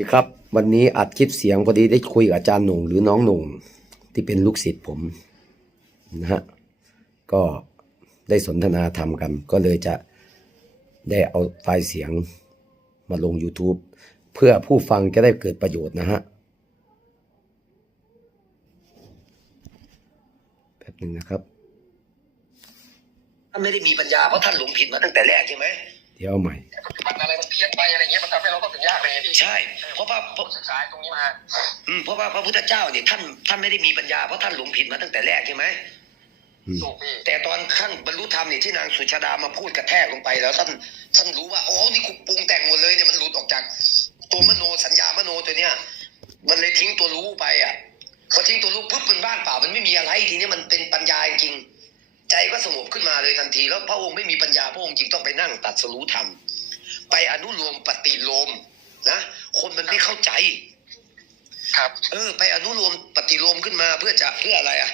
ดีครับ วันนี้อัดคลิปเสียงพอดีได้คุยกับอาจารย์หนุ่งหรือน้องหนุ่งที่เป็นลูกศิษย์ผมนะฮะก็ได้สนทนาธรรมกันก็เลยจะได้เอาไฟล์เสียงมาลง YouTube เพื่อผู้ฟังจะได้เกิดประโยชน์นะฮะแป๊บหนึ่งนะครับ ท่านไม่ได้มีปัญญาเพราะท่านหลงผิดมาตั้งแต่แรกใช่ไหม เดี๋ยวเอาใหม่มันอะไรมันเพี้ยนไปอะไรเงี้ยมันทำให้เราก็ถึงยากเลยไงพี่ใช่ เพราะว่าเพผราะมศึกษาตรงนี้มาอืมเพราะว่าพระพุทธเจ้าเนี่ยท่านท่านไม่ได้มีปัญญาเพราะท่านหลงผิดมาตั้งแต่แรกใช่ไหมอืมถูกพี่แต่ตอนขั้นบรรลุธรรมเนี่ยที่นางสุชาดามาพูดกระแทกลงไป แล้วท่านท่านรู้ว่าโอ้นี่กูปรุงแต่งหมดเลยเนี่ยมันหลุดออกจาก ตัวมโนสัญญามโนตัวเนี้ยมันเลยทิ้งตัวรู้ไปอะพอทิ้งตัวรู้ปุ๊บมันบ้านเปล่ามันไม่มีอะไรทีนี้มันเป็นปัญญาจริงๆ ใจก็สงบขึ้นมาเลยทันที แล้วพระองค์ไม่มีปัญญาพระองค์จึงต้องไปนั่งตัดสรู้ธรรม ไปอนุโลมปฏิโลมนะคนมันไม่เข้าใจ ครับ เออ ไปอนุโลมปฏิโลมขึ้นมาเพื่อจะเพื่ออะไรอะ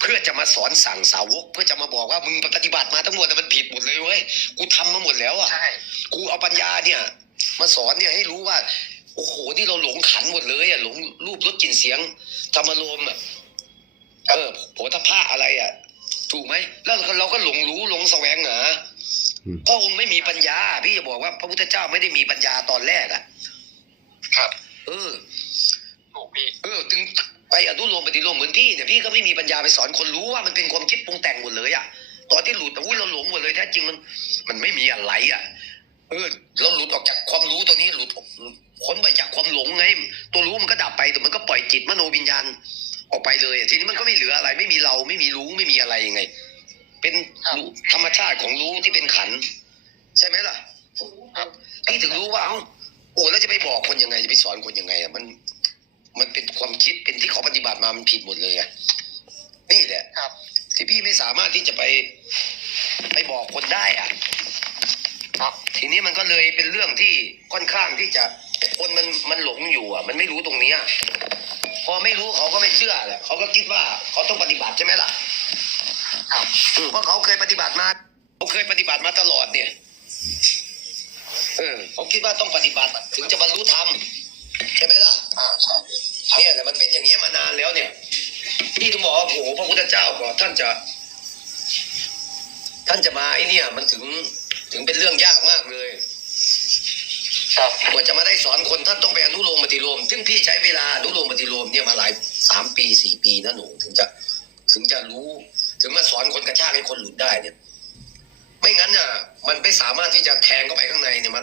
เพื่อจะมาสอนสั่งสาวก เพื่อจะมาบอกว่ามึงปฏิบัติมาทั้งหมดแต่มันผิดหมดเลยเว้ยกูทำมาหมดแล้วอะใช่กูเอาปัญญาเนี่ย มาสอนเนี่ยให้รู้ว่า โอ้โหนี่เราหลงขันหมดเลยอะหลงรูปรสกลิ่นเสียงธรรมารมณ์อะเออโผฏฐะอะไรอะ ถูกไหมแล้วเราก็หลงรู้หลงแสวงหาอืมพระองค์ไม่มีปัญญา พี่จะบอกว่าพระพุทธเจ้าไม่ได้มีปัญญาตอนแรกอะครับ เออถูกพี่เออถึงไปอนุโลมปฏิโลมเหมือนพี่เนี่ยพี่ก็ไม่มีปัญญาไปสอนคนรู้ว่ามันเป็นความคิดปรุงแต่งหมดเลยอะตอนที่หลุดอุ้ยเราหลงหมดเลยแท้จริงมัน มันไม่มีอะไรอะเออเราหลุดออกจากความรู้ตัวนี้หลุดออกพ้นไปจากความหลงไง ตัวรู้มันก็ดับไปแต่มันก็ปล่อยจิตมโนวิญญาณ ออกไปเลยอะทีนี้มันก็ไม่เหลืออะไร ไม่มีเราไม่มีรู้ไม่มีอะไรยังไง เป็นรู้ธรรมชาติของรู้ที่เป็นขันธ์ใช่ไหมล่ะครับพี่ถึงรู้ว่าเอ้าโอ้แล้วจะไปบอกคนยังไงจะไปสอนคนยังไงอะมัน มันเป็นความคิดเป็นที่เขาปฏิบัติมามันผิดหมดเลยอะนี่แหละครับ ที่พี่ไม่สามารถที่จะไปไปบอกคนได้อะครับทีนี้มันก็เลยเป็นเรื่องที่ค่อนข้างที่จะคนมันมันหลงอยู่อะ มันไม่รู้ตรงเนี้ย พอไม่รู้เขาก็ไม่เชื่อแหละเขาก็คิดว่าเขาต้องปฏิบัติใช่ไหมล่ะครับอืมเพราะเขาเคยปฏิบัติมาเขาเคยปฏิบัติมาตลอดเนี่ยเออเขาคิดว่าต้องปฏิบัติถึงจะบรรลุธรรมใช่ไหมล่ะอ่าใช่พี่เนี่ยแหละมันเป็นอย่างนี้ยมานานแล้วเนี่ยพี่ถึงบอกว่าโอ้โหพระพุทธเจ้าก่อนท่านจะ ท่านจะมาไอ้เนี่ย มันถึงถึงเป็นเรื่องยากมากเลย ครับกว่าจะมาได้สอนคนท่านต้องไปอนุโลมปฏิโลม ซึ่งพี่ใช้เวลาอนุโลมปฏิโลมเนี่ยมาหลายสามปีสี่ปีนะหนูถึงจะถึงจะรู้ถึงมาสอนคนกระชากให้คนหลุดได้เนี่ย ไม่งั้นน่ะมันไม่สามารถที่จะแทงเข้าไปข้างในเนี่ยมา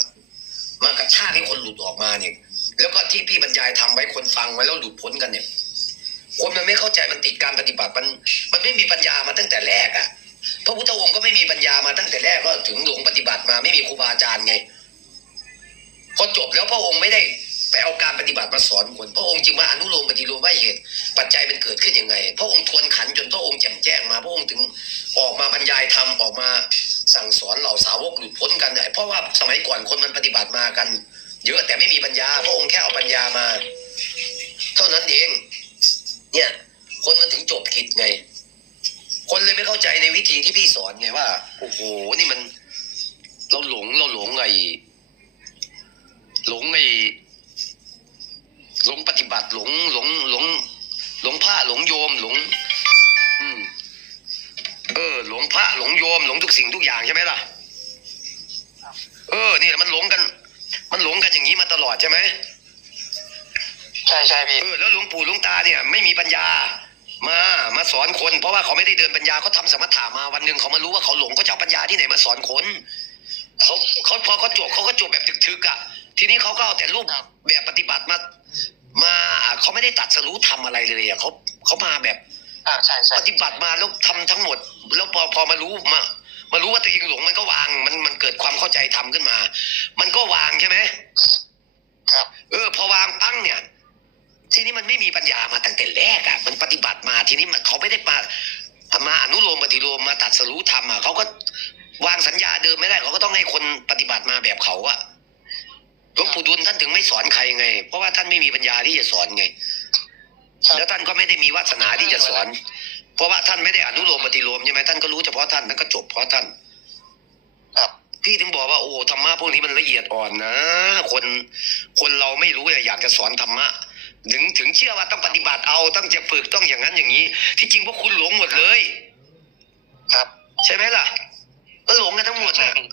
มากระชากให้คนหลุดออกมาเนี่ย แล้วก็ที่พี่บรรยายทำไว้คนฟังไว้แล้วหลุดพ้นกันเนี่ย คนมันไม่เข้าใจมันติดการปฏิบัติมัน มันไม่มีปัญญามาตั้งแต่แรกอะ่ะพระพุทธองค์ก็ไม่มีปัญญามาตั้งแต่แรกก็ถึงหลงปฏิบัติมาไม่มีครูบาอาจารย์ไง พอจบแล้วพระองค์ไม่ได้ไปเอาการปฏิบัติมาสอนคนพระองค์จึงมาอนุโลมปฏิโลมว่าเหตุ ปัจจัยมันเกิดขึ้นยังไง พระองค์ทวนขันจนพระองค์แจ่มแจ้งมา พระองค์ถึงออกมาบรรยายธรรมออกมาสั่งสอนเหล่าสาวกหลุดพ้นกันเนี่ยเพราะว่าสมัยก่อนคนมันปฏิบัติมากัน เยอะแต่ไม่มีปัญญา พระองค์แค่เอาปัญญามา เท่านั้นเอง เนี่ย คนมันถึงจบผิดไง คนเลยไม่เข้าใจในวิธีที่พี่สอนไงว่าโอ้โหนี่มัน เราหลงเราหลงไอ้ หลงไอ้หลงปฏิบัติหลงหลงหลงหลงพระหลงโยมหลง อืม เออ หลงพระหลงโยม หลงทุกสิ่งทุกอย่างใช่ไหมล่ะ เออ นี่มันหลงกัน มันหลงกันอย่างนี้มาตลอดใช่ไหมใช่ใช่พี่เออแล้วหลวงปู่หลวงตาเนี่ย ไม่มีปัญญา มามาสอนคน เพราะว่าเขาไม่ได้เดินปัญญาเขาทำสมถะมาวันหนึ่งเขามารู้ว่าเขาหลงเขาจะเอาปัญญาที่ไหนมาสอนคนเขาเขาพอเขาจบเขาก็จบแบบถึกๆอะ ทีนี้เขาก็เอาแต่รูปแบบปฏิบัติมา มาเขาไม่ได้ตัดสรู้ทำอะไรเลยอะเขาเขามาแบบอ่าใช่ใช่ปฏิบัติมาแล้วทำทั้งหมด แล้วพอพอมารู้มามารู้ว่าตัวเองหลงมันก็วางมันมันเกิดความเข้าใจทำขึ้นมา มันก็วางใช่ไหมครับ เออ พอวางปั้งเนี่ย ทีนี้มันไม่มีปัญญามาตั้งแต่แรกอะ่ะมันปฏิบัติมาทีนี้มันเขาไม่ได้มามาอนุโลมปฏิโลมมาตัดสรู้ธรรมอะเขาก็วางสัญญาเดิมไม่ได้เขาก็ต้องให้คนปฏิบัติมาแบบเขาอะ หลวงปู่ดุลท่านถึงไม่สอนใครไง เพราะว่าท่านไม่มีปัญญาที่จะสอนไง ครับ แล้วท่านก็ไม่ได้มีวาสนาที่จะสอน เพราะว่าท่านไม่ได้อนุโลมปฏิโลมใช่ไหมท่านก็รู้เฉพาะท่านท่านก็จบเพราะท่านครับ พี่ถึงบอกว่าโอ้ธรรมะพวกนี้มันละเอียดอ่อนนะ คนคนเราไม่รู้อยากจะสอนธรรมะ ถึงถึงเชื่อว่าต้องปฏิบัติเอาต้องจะฝึกต้องอย่างนั้นอย่างนี้ ที่จริงพวกคุณหลงหมดเลย ครับ ใช่ไหมล่ะ ก็หลงกันทั้งหมดใช่นะพี่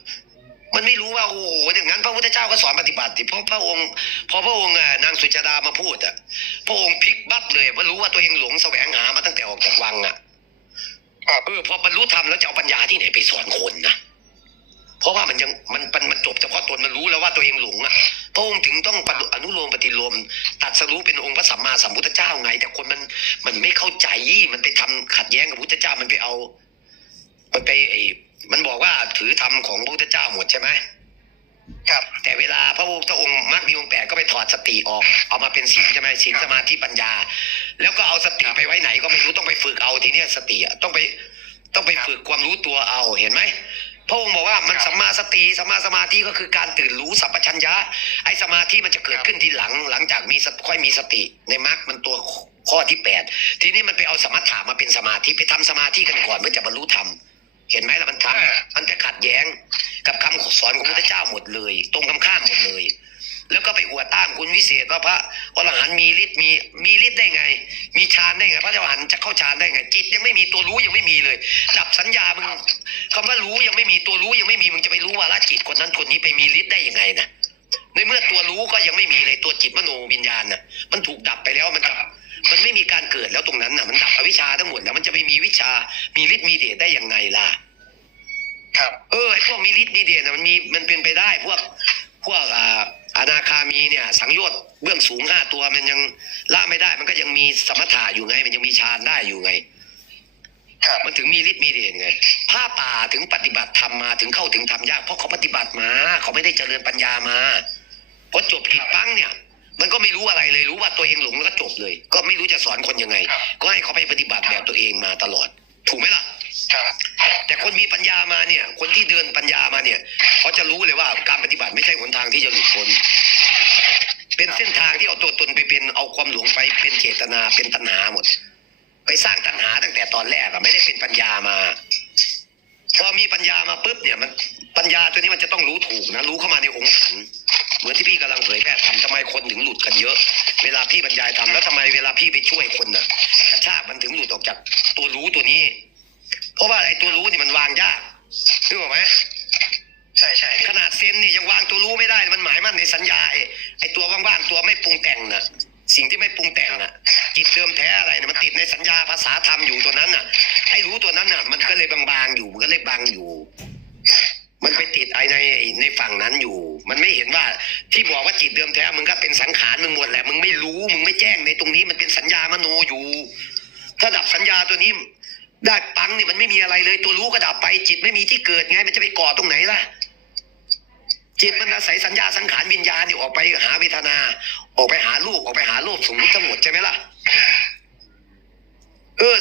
มันไม่รู้ว่าโอ้โหอย่างนั้น พระพุทธเจ้าก็สอนปฏิบัติสิเพราะพระองค์พอพระองค์อะนางสุจดามาพูดอะพระองค์พลิกบับเลยว่ารู้ว่าตัวเองหลงแสวงหามาตั้งแต่ออกจากวังอะเออพอบรรลุธรรมแล้วจะเอาปัญญาที่ไหนไปสอนคนนะเพราะว่ามันยังมันมันมันจบเฉพาะตนมันรู้แล้วว่าตัวเองหลงอะพระองค์ถึงต้องอนุโลมปฏิโลมตัดสรู้เป็นองค์พระสัมมาสัมพุทธเจ้าไง แต่คนมันมันไม่เข้าใจมันไปทำขัดแย้งกับพุทธเจ้ามันไปเอา มันไปไอ มันบอกว่าถือธรรมของพระพุทธเจ้าหมดใช่ไหมครับ แต่เวลาพระพุทธองค์มักมีองค์แปดก็ไปถอดสติออก เอามาเป็นศีลใช่ไหมศีลสมาธิปัญญา แล้วก็เอาสติไปไว้ไหนก็ไม่รู้ต้องไปฝึกเอาทีเนี้ยสติอะต้องไปต้องไปฝึกความรู้ตัวเอาเห็นไหมพระองค์บอกว่ามันสัมมาสติสัมมาสมาธิก็คือการตื่นรู้สัพพัญญะไอ้สมาธิมันจะเกิดขึ้นทีหลัง หลังจากมีสติค่อยมีสติในมรรคมันตัวข้อที่แปดทีนี้มันไปเอาสมถะมาเป็นสมาธิไปทำสมาธิกันก่อนเพื่อจะบรรลุธรรม เห็นไหมล่ะมันทำมันไปขัดแย้งกับคำสอนของพระพุทธเจ้าหมดเลย ตรงกันข้ามหมดเลย แล้วก็ไปอวดอ้างคุณวิเศษว่าพระอรหันต์มีฤทธิ์มีมีฤทธิ์ได้ไง มีฌานได้ไง พระอรหันต์จะเข้าฌานได้ไง จิตยังไม่มีตัวรู้ยังไม่มีเลย ดับสัญญามึงคำว่ารู้ยังไม่มีตัวรู้ยังไม่มีมึงจะไปรู้ว่าละจิตคนนั้นคนนี้ไปมีฤทธิ์ได้ยังไงนะในเมื่อตัวรู้ก็ยังไม่มีเลยตัวจิตมโนวิญญาณน่ะมันถูกดับไปแล้วมันดับ มันไม่มีการเกิดแล้วตรงนั้นน่ะ มันดับอวิชชาทั้งหมดแล้วมันจะไปมีวิชา มีฤทธิ์มีเดชได้ยังไงล่ะ ครับ เออไอพวกมีฤทธิ์มีเดชน่ะมันมีมันเป็นไปได้พวกพวกอ่าอนาคามีเนี่ย สังโยชน์เบื้องสูงห้าตัวมันยังละไม่ได้ มันก็ยังมีสมถะอยู่ไง มันยังมีฌานได้อยู่ไง ครับมันถึงมีฤทธิ์มีเดชไงผ้าป่าถึงปฏิบัติธรรมมาถึงเข้าถึงธรรมยากเพราะเขาปฏิบัติมา เขาไม่ได้เจริญปัญญามาพอจบกิจปั้งเนี่ย มันก็ไม่รู้อะไรเลยรู้ว่าตัวเองหลงแล้วก็จบเลย ก็ไม่รู้จะสอนคนยังไงก็ให้เขาไปปฏิบัติแบบตัวเองมาตลอด ถูกไหมล่ะ ครับแต่คนมีปัญญามาเนี่ย คนที่เดินปัญญามาเนี่ยเขาจะรู้เลยว่าการปฏิบัติไม่ใช่หนทางที่จะหลุดพ้น เป็นเส้นทางที่เอาตัวตนไปเป็นเอาความหลงไปเป็นเจตนาเป็นตัณหาหมด ไปสร้างตัณหาตั้งแต่ตอนแรกอะไม่ได้เป็นปัญญามา พอมีปัญญามาปุ๊บเนี่ยมันปัญญาตัวนี้มันจะต้องรู้ถูกนะรู้เข้ามาในองค์ขันธ์ เหมือนที่พี่กำลังเผยแพร่ทำทำไมคนถึงหลุดกันเยอะ เวลาพี่บรรยายทำแล้วทำไมเวลาพี่ไปช่วยคนน่ะกระชากมันถึงหลุดออกจากตัวรู้ตัวนี้ เพราะว่าไอ้ตัวรู้นี่มันวางยากนึกออกไหมใช่ใช่ขนาดเซนนี่ยังวางตัวรู้ไม่ได้ มันหมายมั่นในสัญญาไอ้ไอ้ตัวว่างๆตัวไม่ปรุงแต่งน่ะ สิ่งที่ไม่ปรุงแต่งน่ะจิตเดิมแท้อะไรน่ะมันติดในสัญญาภาษาธรรมอยู่ตัวนั้นน่ะไอ้รู้ตัวนั้นน่ะ มันก็เลยบางๆอยู่มันก็เลยบางอยู่ มันไปติดไอในในฝั่งนั้นอยู่ มันไม่เห็นว่าที่บอกว่าจิตเดิมแท้มึงก็เป็นสังขารมึงหมดแหละมึงไม่รู้มึงไม่แจ้งในตรงนี้มันเป็นสัญญามโนอยู่ ถ้าดับสัญญาตัวนี้ได้ปังนี่มันไม่มีอะไรเลย ตัวรู้ก็ดับไป จิตไม่มีที่เกิดไง มันจะไปก่อตรงไหนล่ะ จิตมันอาศัยสัญญาสังขารวิญญาณนี่ออกไปหาเวทนา ออกไปหาลูกออกไปหาโลภสมมติทั้งหมดใช่ไหมล่ะเออ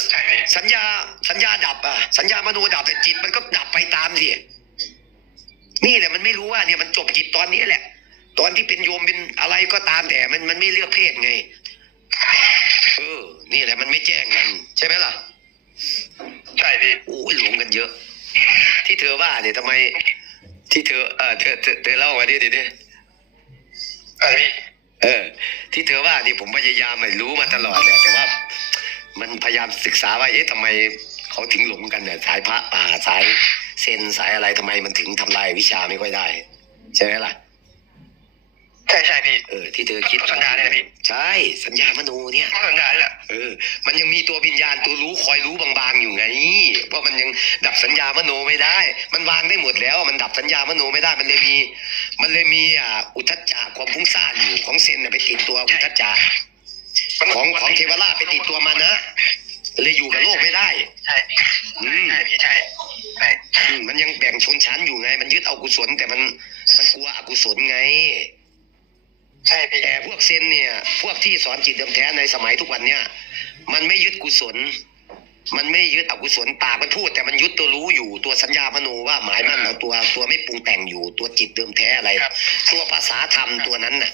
สัญญาสัญญาดับอะสัญญามโนดับแต่จิตมันก็ดับไปตามสิ นี่แหละมันไม่รู้ว่าเนี่ยมันจบจิตตอนนี้แหละ ตอนที่เป็นโยมเป็นอะไรก็ตามแต่มันมันไม่เลือกเพศไงเออนี่แหละมันไม่แจ้งกัน ใช่ไหมล่ะ ใช่พี่โอ้ยหลงกันเยอะ ที่เธอว่าเนี่ยทำไม ที่เธอเออเธอเธอเธอเล่ามาดิดิดิอะไรพี่เออ ที่เธอว่านี่ผมพยายามไม่รู้มาตลอดแหละแต่ว่า มันพยายามศึกษาว่าเอ๊ะทำไมเขาถึงหลงกันเนี่ยสายพระป่าสายเซนสายอะไรทำไมมันถึงทำลายวิชาไม่ค่อยได้ ใช่ไหมล่ะ ใช่ใช่พี่เออที่เธอคิดสัญญาเนี่ยพี่ใช่สัญญามโนเนี่ยก็สัญญาแหละเออ มันยังมีตัววิญญาณตัวรู้คอยรู้บางๆอยู่ไงเพราะมันยังดับสัญญามโนไม่ได้ มันวางได้หมดแล้ว มันดับสัญญามโนไม่ได้มันเลยมี มันเลยมีอ่าอุทธัจจะความฟุ้งซ่านอยู่ของเซนน่ะไปติดตัวอุทธัจจะของของเทวราชไปติดตัวมานะ เลยอยู่กับโลกไม่ได้ ใช่อืมใช่พี่ใช่ใช่อืมมันยังแบ่งชนชั้นอยู่ไง มันยึดเอากุศลแต่มันมันกลัวอกุศลไง ใช่พี่แต่พวกเซนเนี่ย พวกที่สอนจิตเดิมแท้ในสมัยทุกวันเนี่ย มันไม่ยึดกุศล มันไม่ยึดอกุศลปากมันพูด แต่มันยึดตัวรู้อยู่ตัวสัญญามโนว่าหมายมั่นเอาตัวตัวไม่ปรุงแต่งอยู่ตัวจิตเดิมแท้อะไรครับตัวภาษาธรรมตัวนั้นน่ะ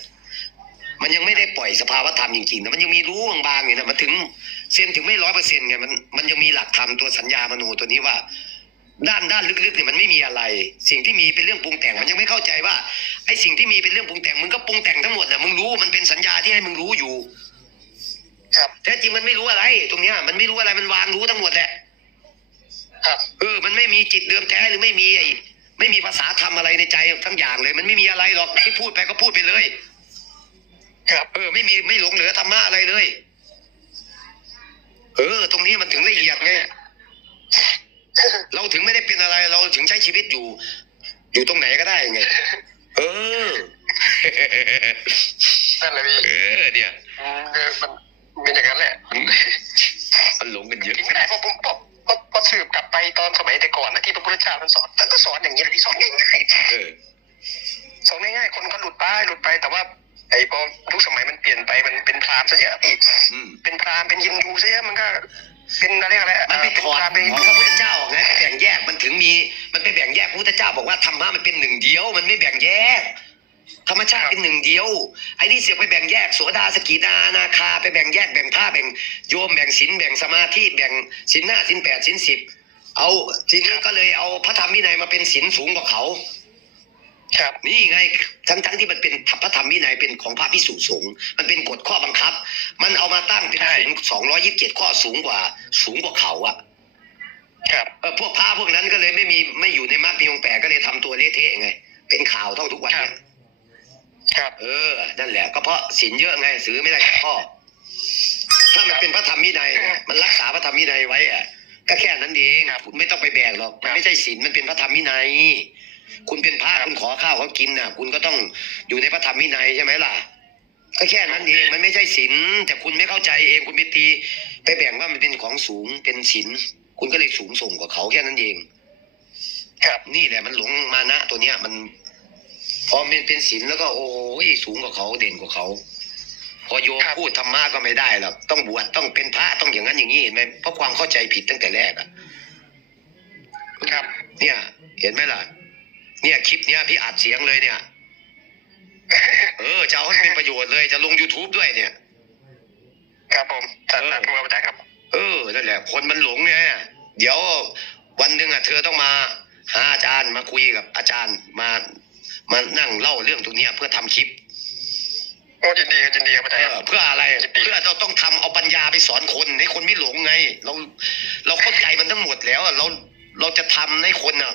มันยังไม่ได้ปล่อยสภาวะธรรมจริงๆนะมันยังมีรู้บางๆอยู่นะมันถึง เซนถึงไม่ร้อยเปอร์เซ็นต์ไงมันมันยังมีหลักธรรมตัวสัญญามโนตัวนี้ว่า ด้านด้านลึกๆเนี่ยมันไม่มีอะไร สิ่งที่มีเป็นเรื่องปรุงแต่งมันยังไม่เข้าใจว่าไอ้สิ่งที่มีเป็นเรื่องปรุงแต่งมึงก็ปรุงแต่งทั้งหมดน่ะมึงรู้มันเป็นสัญญาที่ให้มึงรู้อยู่ ครับแท้จริงมันไม่รู้อะไร ตรงเนี้ยมันไม่รู้อะไรมันวางรู้ทั้งหมดแหละครับเออมันไม่มีจิตเดิมแท้หรือไม่มีไอ้ไม่มีภาษาธรรมอะไรในใจทั้งอย่างเลย มันไม่มีอะไรหรอกที่พูดไปก็พูดไปเลย ครับ เออ ไม่มีไม่หลงเหลือธรรมะอะไรเลย เออ ตรงนี้มันถึงละเอียดไงเราถึงไม่ได้เป็นอะไร เราถึงใช้ชีวิตอยู่ อยู่ตรงไหนก็ได้ไง เออนั่นแหละพี่เออเนี่ยอืมเออมันเป็นอย่างนั้นแหละมันหลงกันเยอะกินไม่ได้เพราะผมพอพอพอสืบกลับไปตอนสมัยแต่ก่อนนะที่พระพุทธเจ้าท่านสอนท่านก็สอนอย่างนี้เลยพี่สอนง่ายเออๆสอนง่ายๆคนก็หลุดไปหลุดไปแต่ว่า ไอ้พอยุคสมัยมันเปลี่ยนไปมันเป็นพราหมณ์ซะเยอะพี่อืม เป็นพราหมณ์เป็นยินดูซะเยอะมันก็ เป็นอะไรอะไรมันไปถอดพราหมณ์เป็นของพระพุทธเจ้าไงไปแบ่งแยกมันถึงมี มันไปแบ่งแยกพระพุทธเจ้าบอกว่าธรรมะมันเป็นหนึ่งเดียว มันไม่แบ่งแยก ธรรมชาติเป็นหนึ่งเดียวไอ้นี่เสียไปแบ่งแยกโสดาสกีดาอนาคาไปแบ่งแยกแบ่งผ้าแบ่งโยมแบ่งศีลแบ่งสมาธิแบ่งศีลห้าศีลแปดศีลสิบเอาทีนี้ก็เลยเอาพระธรรมวินัยมาเป็นศีลสูงกว่าเขา ครับนี่ไงทั้งทั้งที่มันเป็นพระธรรมวินัยเป็นของพระพิสุสงฆ์มันเป็นกฎข้อบังคับ มันเอามาตั้งเป็นศีลสองร้อยิบเจ็ดข้อสูงกว่า สูงกว่าเขาอะครับเออพวกพระพวกนั้นก็เลยไม่มีไม่อยู่ในมรรคมีองค์แปดก็เลยทำตัวเละเทะไง เป็นข่าวเท่าทุกวันเนี้ยครับ เออ นั่นแหละ ก็เพราะศีลเยอะไงซื้อไม่ได้สักข้อ ถ้ามันเป็นพระธรรมวินัยเนี่ยมันรักษาพระธรรมวินัยไว้อะก็แค่นั้นเองครับคุณไม่ต้องไปแบกหรอกมันไม่ใช่ศีลมันเป็นพระธรรมวินัย คุณเป็นพระครับคุณขอข้าวเขากินน่ะ คุณก็ต้องอยู่ในพระธรรมวินัยใช่ไหมล่ะ ก็แค่นั้นเองมันไม่ใช่ศีลแต่คุณไม่เข้าใจเองคุณไปตีไปแบ่งว่ามันเป็นของสูงเป็นศีลคุณก็เลยสูงส่งกว่าเขาแค่นั้นเอง ครับนี่แหละมันหลงมานะตัวเนี้ยมันพอมันเป็นศีลแล้วก็โอ้ยสูงกว่าเขาเด่นกว่าเขา พอโยมครับพูดธรรมะก็ไม่ได้หรอกต้องบวชต้องเป็นพระต้องอย่างนั้นอย่างนี้เห็นไหมเพราะความเข้าใจผิดตั้งแต่แรกอะครับ เนี่ย เห็นไหมล่ะ เนี่ยคลิปเนี้ยพี่อัดเสียงเลยเนี่ย เออจะเอาให้เป็นประโยชน์เลยจะลง youtube ด้วยเนี่ย ครับผมสาธุครับอาจารย์ครับ เออนั่นแหละ คนมันหลงเนี่ยเดี๋ยววันหนึ่งอะเธอต้องมา หาอาจารย์มาคุยกับอาจารย์มามานั่งเล่าเรื่องตรงเนี้ยเพื่อทำคลิป โอ้ยินดีครับยินดีครับอาจารเอย์คอรับ เพื่ออะไรยินดีเพื่อเราต้องทำเอาปัญญาไปสอนคนให้คนไม่หลงไง เราเราเข้าใจมันทั้งหมดแล้วอะเราเราจะทำให้คนอะ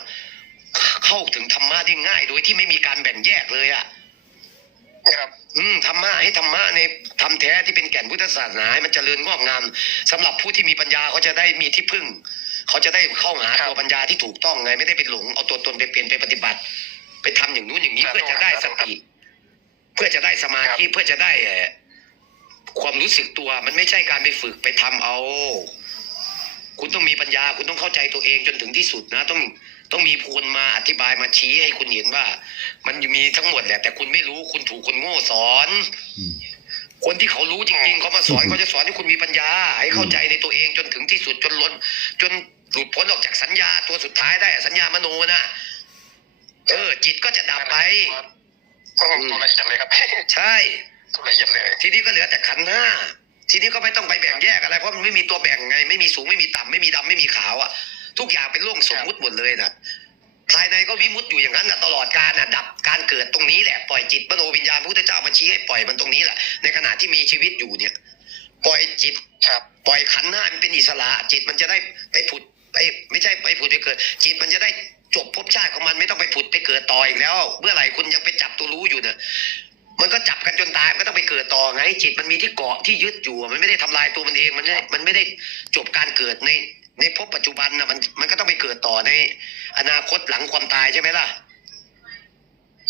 เข้าถึงธรรมะได้ง่าย โดยที่ไม่มีการแบ่งแยกเลยอะครับอืมธรรมะให้ธรรมะในทำแท้ที่เป็นแก่นพุทธศาสนาให้มันเจริญงอกงามสำหรับผู้ที่มีปัญญาเขาจะได้มีที่พึ่ง เขาจะได้เข้าหาครับตัวปัญญาที่ถูกต้องไง ไม่ได้ไปหลงเอาตัวตนไปเป็นไปปฏิบัติ ไปทำอย่างนู้นอย่างนี้ครับเพื่อจะได้สติ เพื่อจะได้สมาธิครับเพื่อจะได้เอ่อความรู้สึกตัวมันไม่ใช่การไปฝึกไปทำเอา คุณต้องมีปัญญา คุณต้องเข้าใจตัวเองจนถึงที่สุดนะ ต้อง ต้องมีคนมาอธิบายมาชี้ให้คุณเห็นว่า มันมีทั้งหมดแหละ แต่คุณไม่รู้คุณถูกคนโง่สอนอืมคนที่เขารู้จริงๆเขามาสอนเขาจะสอนให้คุณมีปัญญา ให้เข้าใจในตัวเองจนถึงที่สุดจนล้น จนหลุดพ้นออกจากสัญญาตัวสุดท้ายได้สัญญามโนนะเออ จิตก็จะดับไปโอ้โหตัวละเอียดเลยครับใช่ตัวละเอียดเลย ทีนี้ก็เหลือแต่ขันธ์ห้าทีนี้ก็ไม่ต้องไปแบ่งแยกอะไรเพราะมันไม่มีตัวแบ่งไง ไม่มีสูงไม่มีต่ำไม่มีดำไม่มีขาวอะ ทุกอย่างเป็นเรื่องสมมุติหมดเลยนะภายในก็วิมุตติอยู่อย่างนั้นนะตลอดการน่ะดับการเกิดตรงนี้แหละปล่อยจิตมโนวิญญาณพระพุทธเจ้ามาชี้ให้ปล่อยมันตรงนี้แหละในขณะที่มีชีวิตอยู่เนี่ย ปล่อยจิตครับ ปล่อยขันธ์หน้ามันเป็นอิสระ จิตมันจะได้ไปผุดไปไม่ใช่ไปผุดไปเกิด จิตมันจะได้จบภพชาติของมันไม่ต้องไปผุดไปเกิดต่ออีกแล้ว เมื่อไหร่คุณยังไปจับตัวรู้อยู่เนี่ยมันก็จับกันจนตายมันก็ต้องไปเกิดต่อไง จิตมันมีที่เกาะที่ยึดอยู่ มันไม่ได้ทำลายตัวมันเองมันไม่มันไม่ได้จบการเกิดใน ในภพปัจจุบันนะมันมันก็ต้องไปเกิดต่อในอนาคตหลังความตายใช่ไหมล่ะ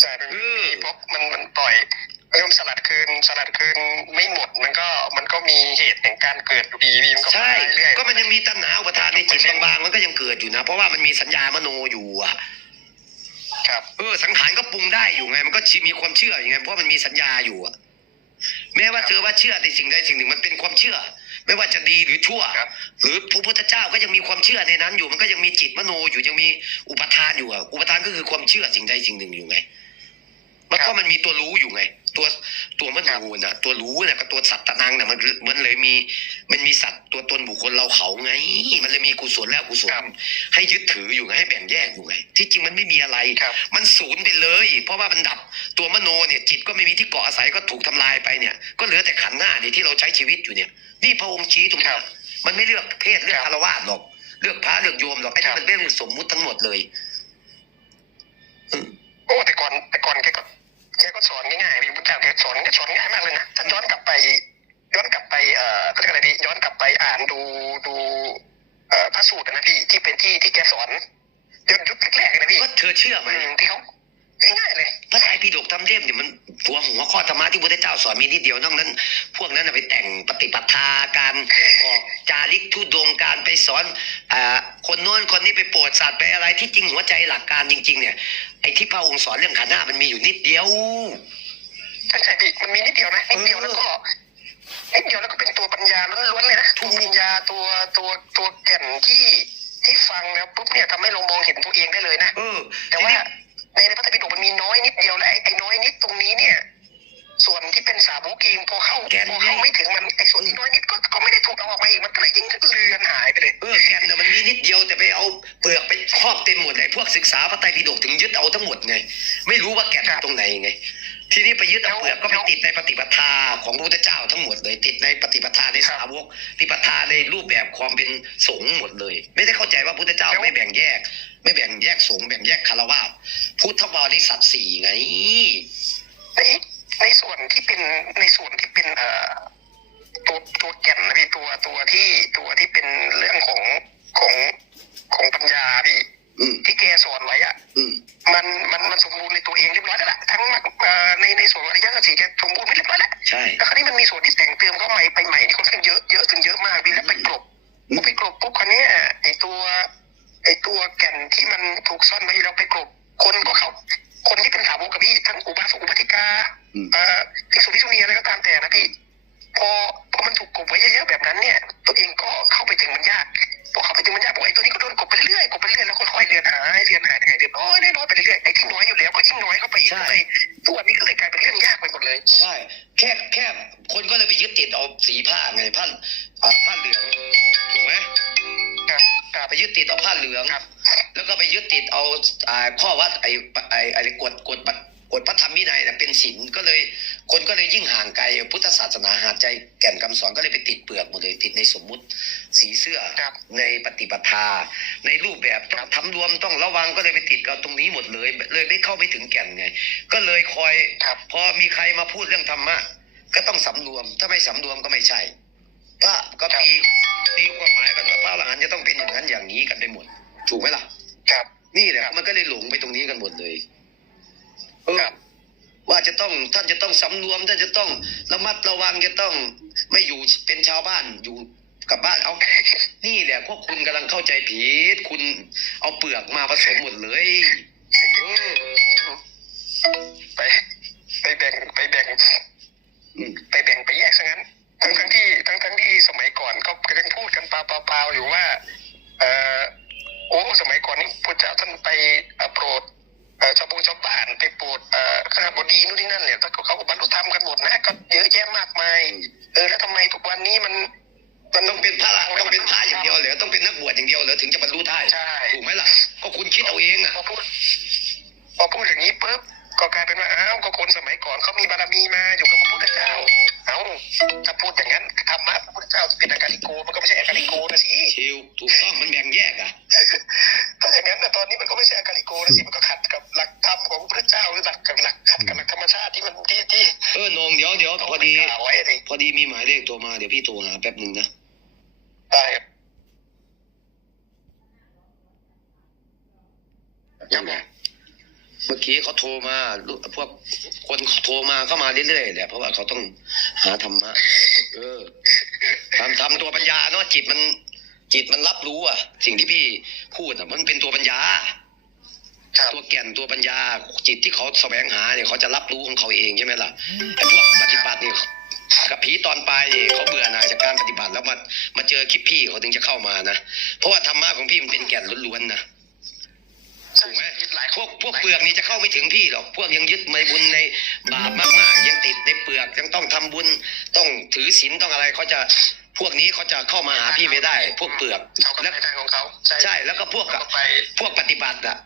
ใช่เป็นเออเพราะมันมันปล่อยเริ่มสลัดคืนสลัดคืนไม่หมดมันก็มันก็มีเหตุแห่งการเกิดอยู่ดีพี่มันก็ใช่ไปเรื่อยก็มันยังมีตัณหาอุปทานในจิตบางๆมันก็ยังเกิดอยู่นะ เพราะว่ามันมีสัญญามโนอยู่อะครับเออสังขารก็ปรุงได้อยู่ไง มันก็มีความเชื่ออยู่ไงเพราะมันมีสัญญาอยู่อะแม้ว่าเธอว่าเชื่อในสิ่งใดสิ่งหนึ่งมันเป็นความเชื่อ ไม่ว่าจะดีหรือชั่วครับหรือพระพุทธเจ้าก็ยังมีความเชื่อในนั้นอยู่มันก็ยังมีจิตมโนอยู่ยังมีอุปทานอยู่อะอุปทานก็คือความเชื่อสิ่งใดสิ่งหนึ่งอยู่ไง มันก็มันมีตัวรู้อยู่ไง ตัวตัวมโนน่ะ ตัวรู้น่ะกับตัวสัตตนังน่ะมันมันเลยมี มันมีสัตว์ตัวตนบุคคลเราเขาไง มันเลยมีกุศลและอกุศลครับให้ยึดถืออยู่ไงให้แบ่งแยกอยู่ไง ที่จริงมันไม่มีอะไรครับมันศูนย์ไปเลย เพราะว่ามันดับตัวมโนเนี่ย จิตก็ไม่มีที่เกาะอาศัยก็ถูกทำลายไปเนี่ย ก็เหลือแต่ขันธ์หน้านี่ที่เราใช้ชีวิตอยู่เนี่ย นี่พระองค์ชี้ตรงนี้มันไม่เลือกเพศเลือกคารวะหรอก เลือกพระเลือกโยมหรอกไอ้นี่มันเป็นเรื่องสมมุติทั้งหมดเลยโอ้แต่ก่อนแต่ก่อนแกก็ แกก็สอนง่ายๆพี่พุทธเจ้าแกสอนแกสอนง่ายมากเลยนะถ้าย้อนกลับไป ย้อนกลับไปเอ่อเขาเรียกอะไรพี่ย้อนกลับไปอ่านดูดูเอ่อพระสูตรนะพี่ที่เป็นที่ที่แกสอนยุคยุคแรกๆเลยนะพี่ว่าเธอเชื่อไหมอืมที่เขา ง่ายๆเลยพระไตรปิฎกทำเล่มเนี่ยมันหัวหัวข้อธรรมะที่พระพุทธเจ้าสอนมีนิดเดียวนอกนั้น พวกนั้นนะไปแต่งปฏิปทาการออกจาริกทุดงค์การไปสอนอ่าคนโน้นคนนี้ไปโปรดสัตว์ไปอะไรที่จริงหัวใจหลักการจริง ๆ เนี่ยไอ้ที่พระองค์สอนเรื่องขันธ์หน้ามันมีอยู่นิดเดียวใช่ใช่พี่มันมีนิดเดียวนะนิดเดียวแล้วก็นิดเดียวแล้วก็เป็นตัวปัญญาล้วนๆเลยนะตัวปัญญาตัวตัวตัวแก่นที่ที่ฟังแล้วปุ๊บเนี่ยทำให้เรามองเห็นตัวเองได้เลยนะเออแต่ว่า ในในพระไตรปิฎกมันมีน้อยนิดเดียวและไอ้ไอ้น้อยนิดตรงนี้เนี่ย ส่วนที่เป็นสาวกเองพอเข้าแกนพอเข้าไม่ถึงมันไอ้ส่วนที่น้อยนิดก็ก็ไม่ได้ถูกเอาออกมาอีกมันก็เลยยิ่งเลือนหายไปเลย เออแกนน่ะมันมีนิดเดียวแต่ไปเอาเปลือกไปครอบเต็มหมดเลยพวกศึกษาพระไตรปิฎกถึงยึดเอาทั้งหมดไง ไม่รู้ว่าแก่นอยู่ตรงไหนไง ทีนี้ไปยึดเอาเปลือกก็ไปติดในปฏิปทาของพระพุทธเจ้าทั้งหมดเลย ติดในปฏิปทาในสาวกปฏิปทาในรูปแบบความเป็นสงฆ์หมดเลย ไม่ได้เข้าใจว่าพุทธเจ้าไม่แบ่งแยก ไม่แบ่งแยกสงฆ์แบ่งแยกคารวะพุทธบริษัทสี่ไงในในส่วนที่เป็นในส่วนที่เป็นเอ่อตัวตัวแก่นนะพี่ตัวตัวที่ตัวที่เป็นเรื่องของของของปัญญาพี่อืมที่แกสอนไว้อะอืม มันมันมันสมบูรณ์ในตัวเองเรียบร้อยแล้วล่ะทั้งเอ่อในในส่วนอริยสัจสี่แกสมบูรณ์ไม่เรียบร้อยแล้วใช่แต่คราวนี้มันมีส่วนที่แต่งเติมเข้าใหม่ไปใหม่ที่ค่อนข้างเยอะเยอะถึงเยอะมากพี่แล้วไปกลบอืมพอไปกลบปุ๊บคราวเนี้ยไอตัวไอตัวแก่นที่มันถูกซ่อนไว้อยู่แล้วไปกลบคนก็เข้าคนที่เป็นสาวกกับพี่ทั้งอุบาสกอุบาสิกาอืมเอ่อภิกษุภิกษุณีอะไรก็ตามแต่นะพี่พอพอมันถูกกลบไว้เยอะๆแบบนั้นเนี่ย ตัวเองก็เข้าไปถึงมันยาก พอเข้าไปถึงมันยากบอกไอ้ตัวนี้ก็โดนกลบไปเรื่อยๆกลบไปเรื่อยแล้วค่อยๆเรียนหายเรียนหายเรียนหายเรียนน้อยน้อยไปเรื่อยๆไอ้ที่น้อยอยู่แล้วก็ยิ่งน้อยเข้าไปอีกใช่เลยตัวนนี้ก็เลยกลายเป็นเรื่องยากไปหมดเลยใช่แค่แค่คนก็เลยไปยึดติดเอาสีผ้าไงผ้าอ่าผ้าเหลืองถูกไหมครับครับไปยึดติดเอาผ้าเหลืองครับแล้วก็ไปยึดติดเอาอ่าข้อวัดไอ้ไอ้ไอ้กฎกฎกฎพระธรรมวินัยเนี่ยเป็นศีลก็เลย คนก็เลยยิ่งห่างไกลพุทธศาสนาหาใจแก่นคำสอนก็เลยไปติดเปลือกหมดเลยติดในสมมุติสีเสื้อครับในปฏิปทา ในรูปแบบต้องทำรวมต้องระวังก็เลยไปติดกับตรงนี้หมดเลย เลยไม่เข้าไปถึงแก่นไง ก็เลยคอยครับพอมีใครมาพูดเรื่องธรรมะก็ต้องสำรวมถ้าไม่สำรวมก็ไม่ใช่พระก็ตีตีความหมายกันว่าพระอรหันต์จะต้องเป็นอย่างนั้นอย่างนี้กันไปหมด ถูกไหมล่ะ ครับ นี่แหละมันก็เลยหลงไปตรงนี้กันหมดเลยเออครับ ว่าจะต้องท่านจะต้องสำรวมท่านจะต้องระมัดระวังจะต้องไม่อยู่เป็นชาวบ้านอยู่กับบ้านเอา นี่แหละพวกคุณกำลังเข้าใจผิดคุณเอาเปลือกมาผสมหมดเลยไปไปแบ่ง ยังไงเมื่อกี้เขาโทรมาลูกพวกคนโทรมาเข้ามาเรื่อยๆแหละเพราะว่าเขาต้องหาธรรมะเออทำทำตัวปัญญาเนาะจิตมัน จิตมันรับรู้อะ สิ่งที่พี่พูดอะ มันเป็นตัวปัญญาครับตัวแก่นตัวปัญญา จิตที่เขาแสวงหาเนี่ยเขาจะรับรู้ของเขาเองใช่ไหมล่ะไอ้พวกปฏิบัติเนี่ยกับผีตอนปลายเนี่ยเขาเบื่อหน่ายจากการปฏิบัติแล้วมามาเจอคลิปพี่เขาถึงจะเข้ามานะเพราะว่าธรรมะของพี่มันเป็นแก่นล้วนๆนะ ถูกไหมหลายพวกพวกเปลือกนี่จะเข้าไม่ถึงพี่หรอก พวกยังยึดในบุญในบาปมากๆ ยังติดในเปลือกยังต้องทำบุญต้องถือศีลต้องอะไรเขาจะพวกนี้เขาจะเข้ามาหาพี่ไม่ได้ พวกเปลือกเขาก็แล้วในทางของเขาใช่แล้วก็พวกกับไปพวกปฏิบัติอะ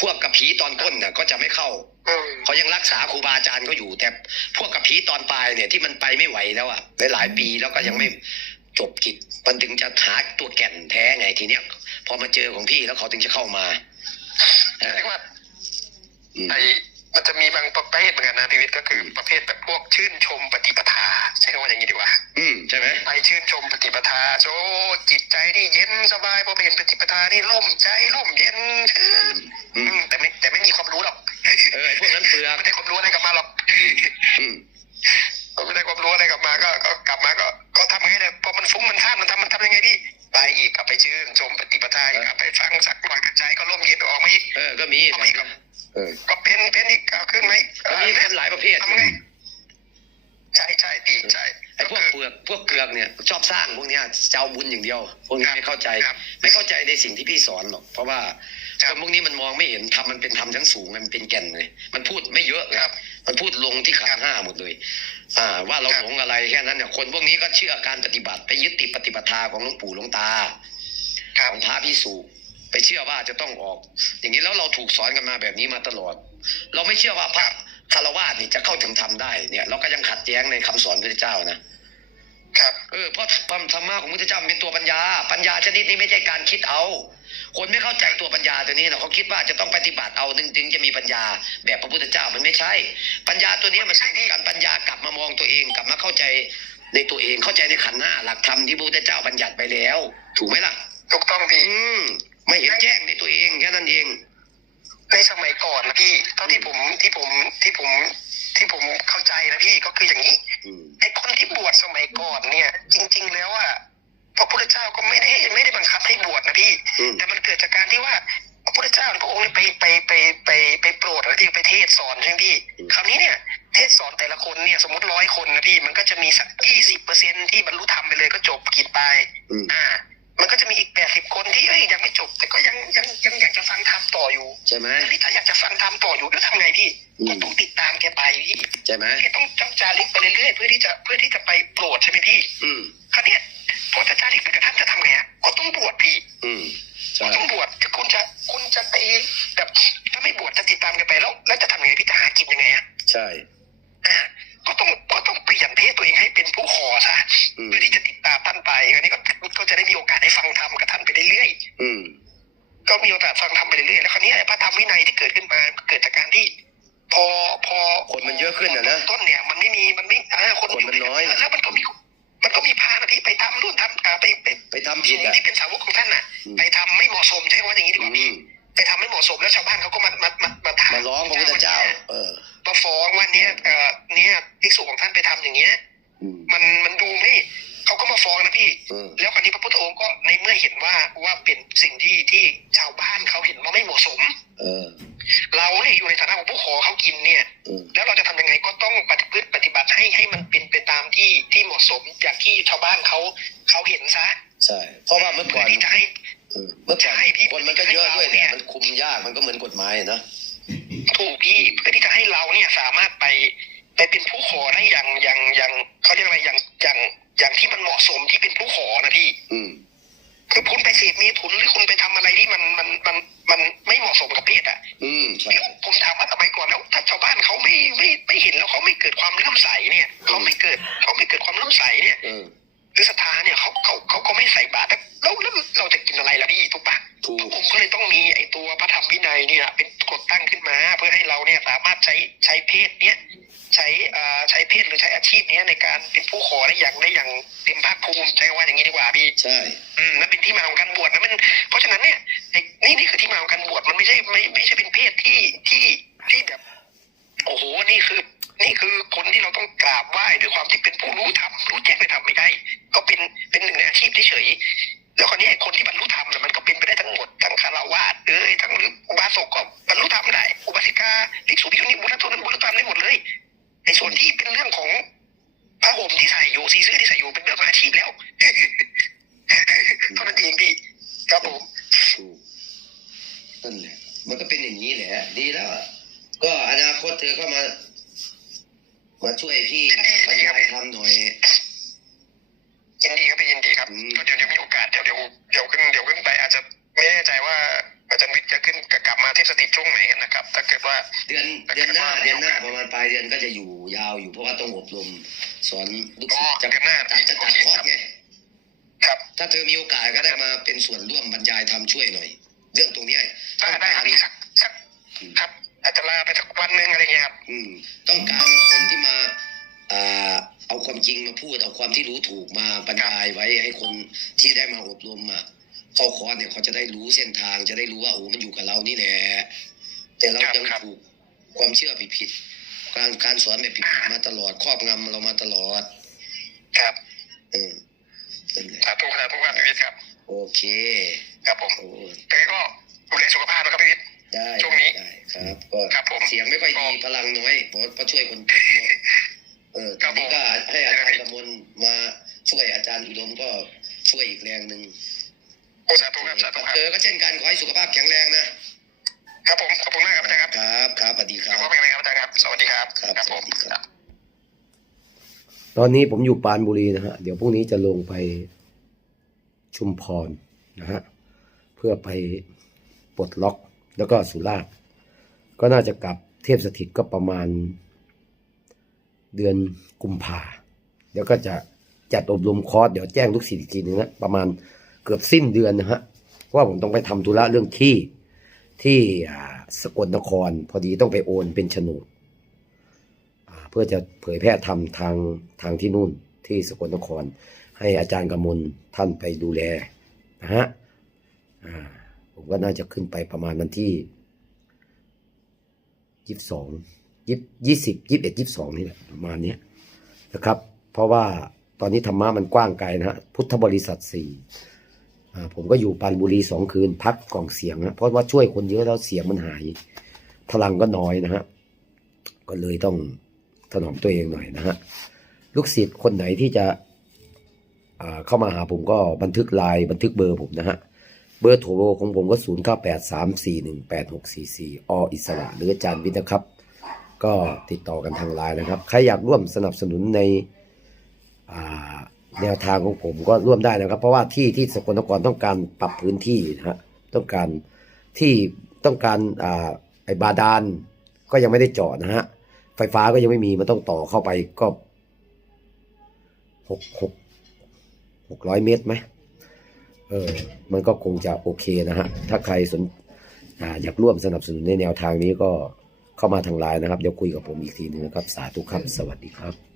พวกกับผีตอนต้นน่ะก็จะไม่เข้าอืมเขายังรักษาครูบาอาจารย์เขาอยู่ แต่พวกกับผีตอนปลายเนี่ยที่มันไปไม่ไหวแล้วอะหลายๆปีแล้วก็ยังไม่จบกิจมันถึงจะหาตัวแก่นแท้ไงทีเนี้ยพอมาเจอของพี่แล้วเขาถึงจะเข้ามา เออเรียกว่าอืมไอ้มันจะมีบางประเภทเหมือนกันนะพีวิทย์ก็คือประเภทแบบพวกชื่นชมปฏิปทา ใช้คำว่าอย่างนี้ดีกว่า อืมใช่ไหมไปชื่นชมปฏิปทาโชจิตใจนี่เย็นสบายพอไปเห็นปฏิปทานี่ร่มใจร่มเย็นชื่นอือืมมแต่ไม่แต่ไม่มีความรู้หรอกเออไอ้พวกนั้นเปลือกไม่ได้ความรู้อะไรกลับมาหรอกอืมไม่ได้ความรู้อะไรกลับมาก็ก็กลับมาก็ ก็ทำไงเนี่ยพอมันฟุ้งมันท่านมันทำมันทำยังไงดิ ไปอีกกลับไปชื่นชมปฏิปทาอีกกลับไปฟังสักหน่อยใจก็ร่มเย็นออกมาอีกเออก็มีเอาอีกเออก็เป็นเป็นอีกเอาขึ้นไหมก็มีคนหลายประเภททำไงใช่ใช่ดีใช่ ไอ้พวกเปลือกพวกเปลือกเนี่ยชอบสร้างพวกเนี้ยจะเอาบุญอย่างเดียวพวกนี้ไม่เข้าใจครับไม่เข้าใจในสิ่งที่พี่สอนหรอกเพราะว่าครัคบนพวกนี้มันมองไม่เห็นทำมันเป็นธรรมชั้นสูงไงมันเป็นแก่นเลยมันพูดไม่เยอะไงครับ มันพูดลงที่ขันธ์ห้าหมดเลย อ่า ว่าเราครับหลงอะไรแค่นั้นเนี่ยคนพวกนี้ก็เชื่อการปฏิบัติไปยึดติดปฏิปทาของหลวงปู่หลวงตาครัขบองพระพิสุไปเชื่อว่าจะต้องออก อย่างนี้แล้วเราถูกสอนกันมาแบบนี้มาตลอด เราไม่เชื่อว่าพระ คารวะนี่จะเข้าถึงธรรมได้เนี่ย เราก็ยังขัดแย้งในคำสอนพระเจ้านะครับเออเพราะธรรมธรรมะของพระพุทธเจ้ามันเป็นตัวปัญญา ปัญญาชนิดนี้ไม่ใช่การคิดเอา คนไม่เข้าใจตัวปัญญาตัวนี้นะเขาคิดว่าจะต้องปฏิบัติเอาถึงถึงจะมีปัญญา แบบพระพุทธเจ้ามันไม่ใช่ ปัญญาตัวนี้มันใช่การปัญญากลับมามองตัวเองกลับมาเข้าใจในตัวเองเข้าใจในขันธ์หน้าหลักธรรมที่พระพุทธเจ้าบัญญัติไปแล้ว ถูกไหมล่ะถูกต้องพี่อืมไม่เห็นแจ้งในตัวเองแค่นั้นเองในสมัยก่อนนะพี่เท่าที่ผมที่ผม อันนี้ก็ก็จะได้มีโอกาสได้ฟังธรรมกับท่านไปเรื่อยๆอืม ก็มีโอกาสฟังธรรมไปเรื่อยๆแล้วคราวนี้ไอ้พระธรรมวินัยที่เกิดขึ้นมาเกิดจากการที่ พอพอคนมันเยอะขึ้นอะนะต้นเนี่ยมันไม่มีมันไม่อ่าคนคนมันน้อยแล้วมันก็มี มันก็มีพานะพี่ไปทำรุ่นทำอ่าไปไปไปทำผิดอะที่เป็นสาวกของท่านน่ะอืมไปทำไม่เหมาะสมใช่ไหมว่าอย่างนี้ดีกว่าอืพี่มไปทำไม่เหมาะสมแล้วชาวบ้านเขาก็มามามามาถามมาร้องพระพุทธเจ้า เออมาฟ้องว่าเนี่ยเอ่อเนี่ยภิกษุของท่านไปทำอย่างเงี้ยอืมมันมันดูไม่ เขาก็มาฟ้องนะพี่เออแล้วคราวนี้พระพุทธองค์ก็ในเมื่อเห็นว่าว่าเป็นสิ่งที่ที่ชาวบ้านเขาเห็นว่าไม่เหมาะสมเออเราเนี่ยอยู่ในฐานะของผู้ขอเขากินเนี่ยอืมแล้วเราจะทำยังไงก็ต้องปฏิพฤติปฏิบัติให้ให้มันเป็นไปตามที่ที่เหมาะสมอย่างที่ชาวบ้านเขาเขาเห็นซะใช่เพราะว่าเมื่อก่อนพื่ที่จะให้เออเมื่อก่อนใช่พี่คนมันก็เยอะด้วยให้เราเนี่เนี่ยยมันคุมยากมันก็เหมือนกฎหมายอะนะถูกพี่เพื่อที่จะให้เราเนี่ยสามารถไปไปเป็นผู้ขอได้อย่างอย่างอย่างเขาเรียกอะไรอย่างอย่าง อย่างที่มันเหมาะสมที่เป็นผู้ขอนะพี่ อืม คือคุณไปเสพมีทุนหรือคุณไปทำอะไรที่มันมันมันมันไม่เหมาะสมกับเพศอะ อืมใช่แล้วผมถามว่าสมัยก่อนแล้วถ้าชาวบ้านเขาไม่ไม่ไม่เห็นแล้วเขาไม่เกิดความเลื่อมใสเนี่ยเขาไม่เกิดเขาไม่เกิดความเลื่อมใสเนี่ยเออหรือศรัทธาเนี่ยเขาเขาเขาก็ไม่ใส่บาตรแล้วแล้วแล้วเราจะกินอะไรล่ะพี่ถูกปะ ถูกผมก็เลยต้องมีไอ้ตัวพระธรรมวินัยเนี่ยเป็นกฎตั้งขึ้นมา เพื่อให้เราเนี่ยสามารถใช้ใช้เพศเนี่ยใช้อ่าใช้เพศหรือใช้อาชีพเนี้ยในการเป็นผู้ขอได้อย่างได้อย่างเต็มภาคภูมิใช้คำว่าอย่างนี้ดีกว่าพี่ใช่อืมนั่นเป็นที่มาของการบวชนะมัน เพราะฉะนั้นเนี่ยไอ้นี่นี่คือที่มาของการบวชมันไม่ใช่ไม่ไม่ใช่เป็นเพศที่ที่ที่แบบ โอ้โหนี่คือนี่คือคนที่เราต้องกราบไหว้ด้วยความที่เป็นผู้รู้ธรรมรู้แจ้งในธรรมไม่ได้ ก็เป็นเอาจจะลาไปสักวันหนึ่งอะไรเงี้ยครับ อืม ต้องการคนที่มาอ่าเอาความจริงมาพูด เอาความที่รู้ถูกมาบรรยายไว้ให้คนที่ได้มาอบรมอะเข้าคอร์สเนี่ยเขาจะได้รู้เส้นทางจะได้รู้ว่าโอ้มันอยู่กับเรานี่แหละแต่เรายังถูกความเชื่อผิดๆการการสอนแบบผิดๆมาตลอดครอบงำเรามาตลอด ครับเออนั่นแหละสาธุสาธุครับพี่วิทย์ครับ โอเค ครับผมโอ้แต่ก็ดูแลสุขภาพนะครับพี่วิทย์ ได้ช่วงนี้ได้ครับก็ครับผมเสียงไม่ค่อยดีพลังน้อยเพราะเพราะช่วยคนเจ็บเยอะเออครับทีนี้ผมก็ให้อาจารย์กำมลมาช่วยอาจารย์อุดมก็ช่วยอีกแรงหนึ่งโอ้สาธุครับสาธุครับเธอก็เช่นกันขอให้สุขภาพแข็งแรงนะ ครับผมขอบคุณมากครับอาจารย์ครับครับครับสวัสดีคสุรัขบภาพแข็งแรงครับอาจารย์ครับสวัสดีครับครับผมสวัสดีครับ ตอนนี้ผมอยู่ปรานบุรีนะฮะ เดี๋ยวพรุ่งนี้จะลงไปชุมพรนะฮะ เพื่อไปปลดล็อก แล้วก็สุราษฎร์ก็น่าจะกลับเทพสถิตก็ประมาณ เดือนกุมภาเดี๋ยวก็จะจัดอบรมคอร์สเดี๋ยวแจ้งลูกศิษย์อีกทีนึงนะประมาณเกือบสิ้นเดือนนะฮะว่าผมต้องไปทำธุระเรื่องที่ที่สกลนคร พอดีต้องไปโอนเป็นโฉนดเพื่อจะเผยแพร่ทำทางทางที่นู่นที่สกลนคร ให้อาจารย์กำมลท่านไปดูแลนะฮะอ่า ผมก็น่าจะขึ้นไปประมาณวันที่ยี่สิบสองยี่สิบยี่สิบเอ็ดยี่สิบสองนี่แหละประมาณนี้นะครับ เพราะว่าตอนนี้ธรรมะมันกว้างไกลนะฮะพุทธบริษัทสี่อ่าผมก็อยู่ปานบุรีสองคืนพักกล่องเสียงนะเพราะว่าช่วยคนเยอะแล้วเสียงมันหาย พลังก็น้อยนะฮะก็เลยต้องถนอมตัวเองหน่อยนะฮะลูกศิษย์คนไหนที่จะอ่าเข้ามาหาผมก็บันทึกไลน์บันทึกเบอร์ผมนะฮะ เบอร์โทรของผมก็ 0 9 8 3 4 1 8 6 4 4 ออิสระ หรืออาจารย์วิทย์นะครับ ก็ติดต่อกันทางไลน์นะครับ ใครอยากร่วมสนับสนุนในแนวทางของผมก็ร่วมได้นะครับ เพราะว่าที่ที่สกลนครต้องการปรับพื้นที่นะฮะต้องการที่ต้องการอ่าไอบาดาลก็ยังไม่ได้เจาะนะฮะไฟฟ้าก็ยังไม่มีมันต้องต่อเข้าไปก็หกหกหกร้อยเมตรไหม เออมันก็คงจะโอเคนะฮะถ้าใครสนออยากร่วมสนับสนุนในแนวทางนี้ก็เข้ามาทางไลน์นะครับเดี๋ยวคุยกับผมอีกทีหนึงนะครับ สาธุครับ สวัสดีครับ